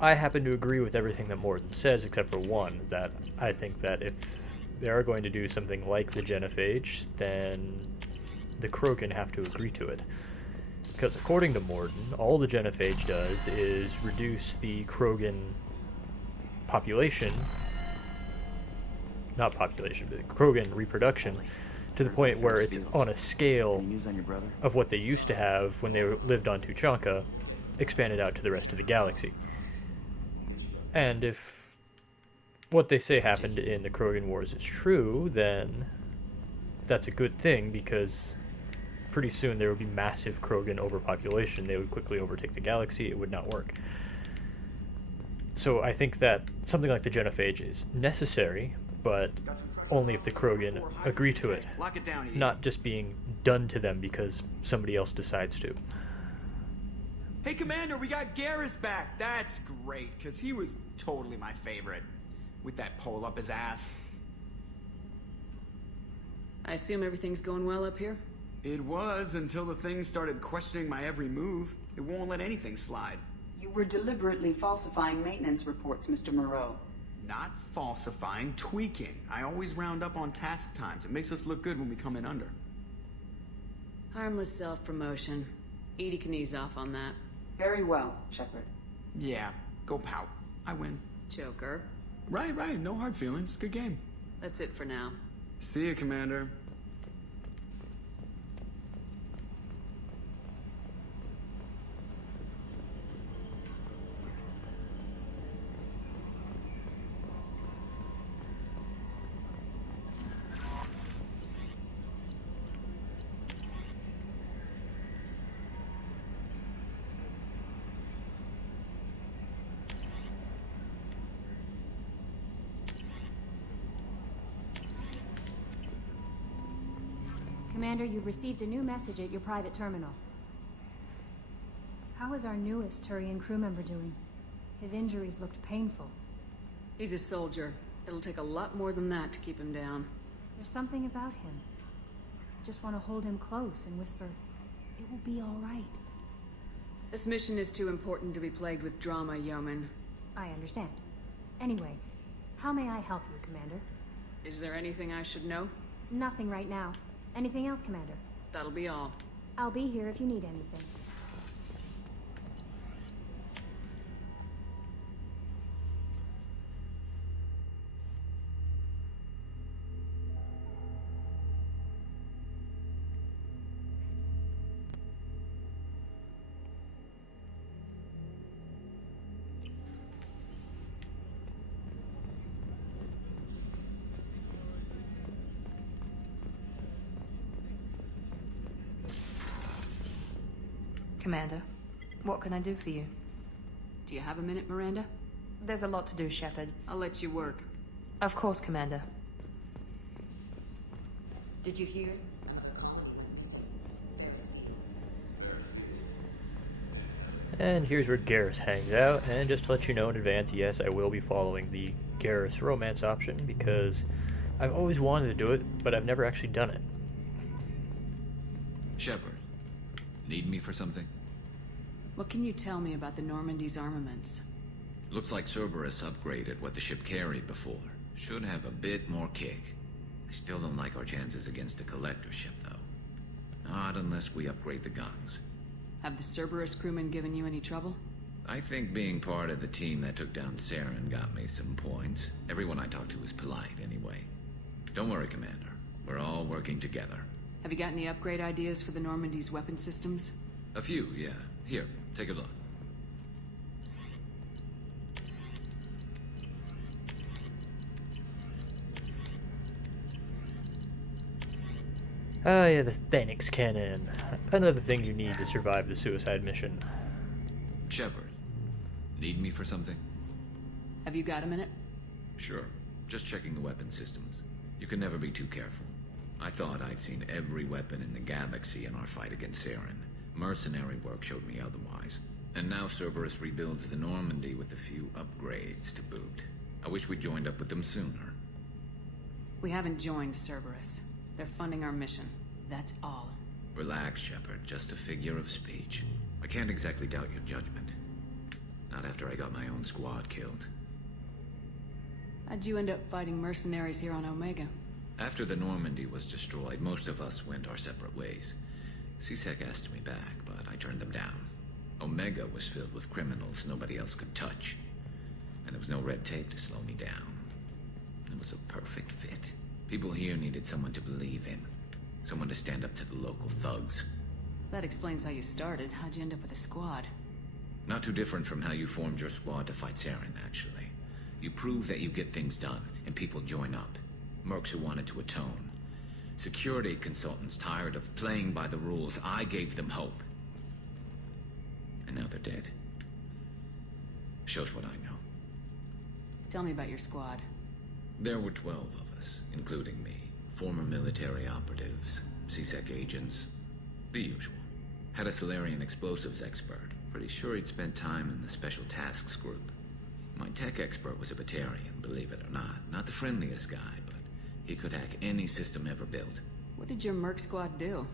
I happen to agree with everything that Morden says, except for one, that I think that if they are going to do something like the genophage, then the Krogan have to agree to it. Because according to Morden, all the genophage does is reduce the Krogan population, not population, but Krogan reproduction, to the point where it's on a scale of what they used to have when they lived on Tuchanka, expanded out to the rest of the galaxy. And if what they say happened in the Krogan Wars is true, then that's a good thing, because pretty soon there would be massive Krogan overpopulation. They would quickly overtake the galaxy. It would not work. So I think that something like the genophage is necessary, but only if the Krogan agree to it, not just being done to them because somebody else decides to. Hey, Commander, we got Garrus back. That's great, because he was totally my favorite. With that pole up his ass. I assume everything's going well up here? It was, until the thing started questioning my every move. It won't let anything slide. You were deliberately falsifying maintenance reports, Mr. Moreau. Not falsifying, tweaking. I always round up on task times. It makes us look good when we come in under. Harmless self-promotion. Edie can ease off on that. Very well, Shepard. Yeah, go pout. I win. Joker. Right. No hard feelings. Good game. That's it for now. See you, Commander. Commander, you've received a new message at your private terminal. How is our newest Turian crew member doing? His injuries looked painful. He's a soldier. It'll take a lot more than that to keep him down. There's something about him. I just want to hold him close and whisper, "It will be all right." This mission is too important to be plagued with drama, Yeoman. I understand. Anyway, how may I help you, Commander? Is there anything I should know? Nothing right now. Anything else, Commander? That'll be all. I'll be here if you need anything. Commander, what can I do for you? Do you have a minute, Miranda? There's a lot to do, Shepard. I'll let you work. Of course, Commander. Did you hear? And here's where Garrus hangs out, and just to let you know in advance, yes, I will be following the Garrus romance option, because I've always wanted to do it, but I've never actually done it. Shepard, need me for something? What can you tell me about the Normandy's armaments? Looks like Cerberus upgraded what the ship carried before. Should have a bit more kick. I still don't like our chances against a collector ship, though. Not unless we upgrade the guns. Have the Cerberus crewmen given you any trouble? I think being part of the team that took down Saren got me some points. Everyone I talked to was polite, anyway. Don't worry, Commander. We're all working together. Have you got any upgrade ideas for the Normandy's weapon systems? A few, yeah. Here, take a look. Ah, yeah, the Thanix cannon. Another thing you need to survive the suicide mission. Shepard, need me for something? Have you got a minute? Sure. Just checking the weapon systems. You can never be too careful. I thought I'd seen every weapon in the galaxy in our fight against Saren. Mercenary work showed me otherwise. And now Cerberus rebuilds the Normandy with a few upgrades to boot. I wish we joined up with them sooner. We haven't joined Cerberus. They're funding our mission. That's all. Relax, Shepard. Just a figure of speech. I can't exactly doubt your judgment. Not after I got my own squad killed. How'd you end up fighting mercenaries here on Omega? After the Normandy was destroyed, most of us went our separate ways. C-Sec asked me back, but I turned them down. Omega was filled with criminals nobody else could touch. And there was no red tape to slow me down. It was a perfect fit. People here needed someone to believe in. Someone to stand up to the local thugs. That explains how you started. How'd you end up with a squad? Not too different from how you formed your squad to fight Saren, actually. You prove that you get things done, and people join up. Mercs who wanted to atone. Security consultants tired of playing by the rules. I gave them hope. And now they're dead. Shows what I know. Tell me about your squad. There were 12 of us, including me. Former military operatives, C-Sec agents, the usual. Had a Solarian explosives expert. Pretty sure he'd spent time in the Special Tasks Group. My tech expert was a Batarian, believe it or not. Not the friendliest guy, but he could hack any system ever built. What did your merc squad do?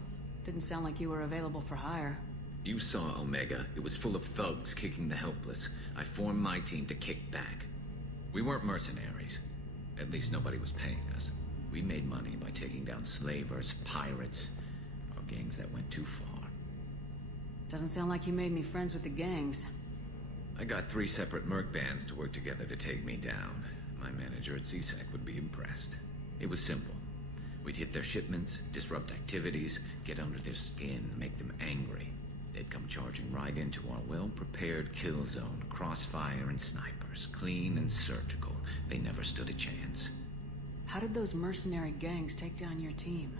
Didn't sound like you were available for hire. You saw Omega. It was full of thugs kicking the helpless. I formed my team to kick back. We weren't mercenaries. At least nobody was paying us. We made money by taking down slavers, pirates, or gangs that went too far. Doesn't sound like you made any friends with the gangs. I got 3 separate merc bands to work together to take me down. My manager at C-Sec would be impressed. It was simple. We'd hit their shipments, disrupt activities, get under their skin, make them angry. They'd come charging right into our well-prepared kill zone, crossfire and snipers, clean and surgical. They never stood a chance. How did those mercenary gangs take down your team?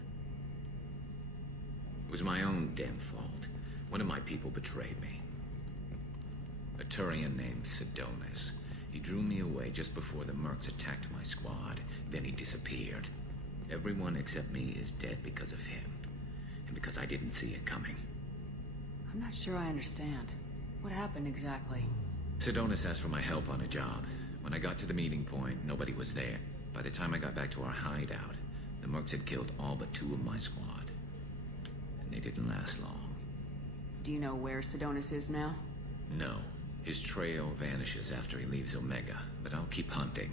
It was my own damn fault. One of my people betrayed me. A Turian named Sidonis. He drew me away just before the mercs attacked my squad. Then he disappeared. Everyone except me is dead because of him. And because I didn't see it coming. I'm not sure I understand. What happened exactly? Sidonis asked for my help on a job. When I got to the meeting point, nobody was there. By the time I got back to our hideout, the mercs had killed all but 2 of my squad. And they didn't last long. Do you know where Sidonis is now? No. His trail vanishes after he leaves Omega, but I'll keep hunting.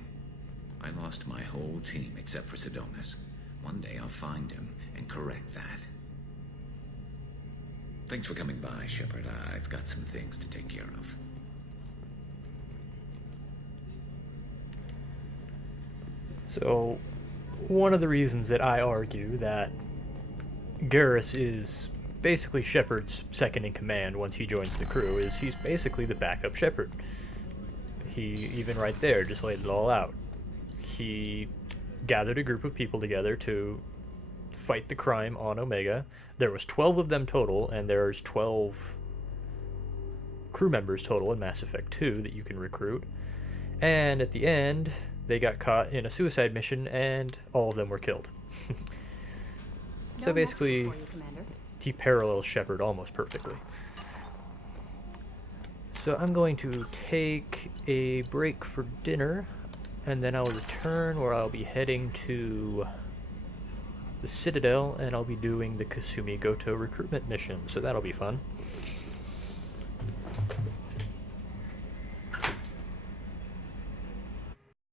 I lost my whole team except for Sidonis. One day I'll find him and correct that. Thanks for coming by, Shepard. I've got some things to take care of. So, one of the reasons that I argue that Garrus is basically Shepard's second in command once he joins the crew is he's basically the backup Shepard. He, even right there, just laid it all out. He gathered a group of people together to fight the crime on Omega. There was 12 of them total, and there's 12 crew members total in Mass Effect 2 that you can recruit. And at the end, they got caught in a suicide mission, and all of them were killed. So basically, he parallels Shepard almost perfectly. So I'm going to take a break for dinner, and then I'll return where I'll be heading to the Citadel, and I'll be doing the Kasumi Goto recruitment mission, so that'll be fun.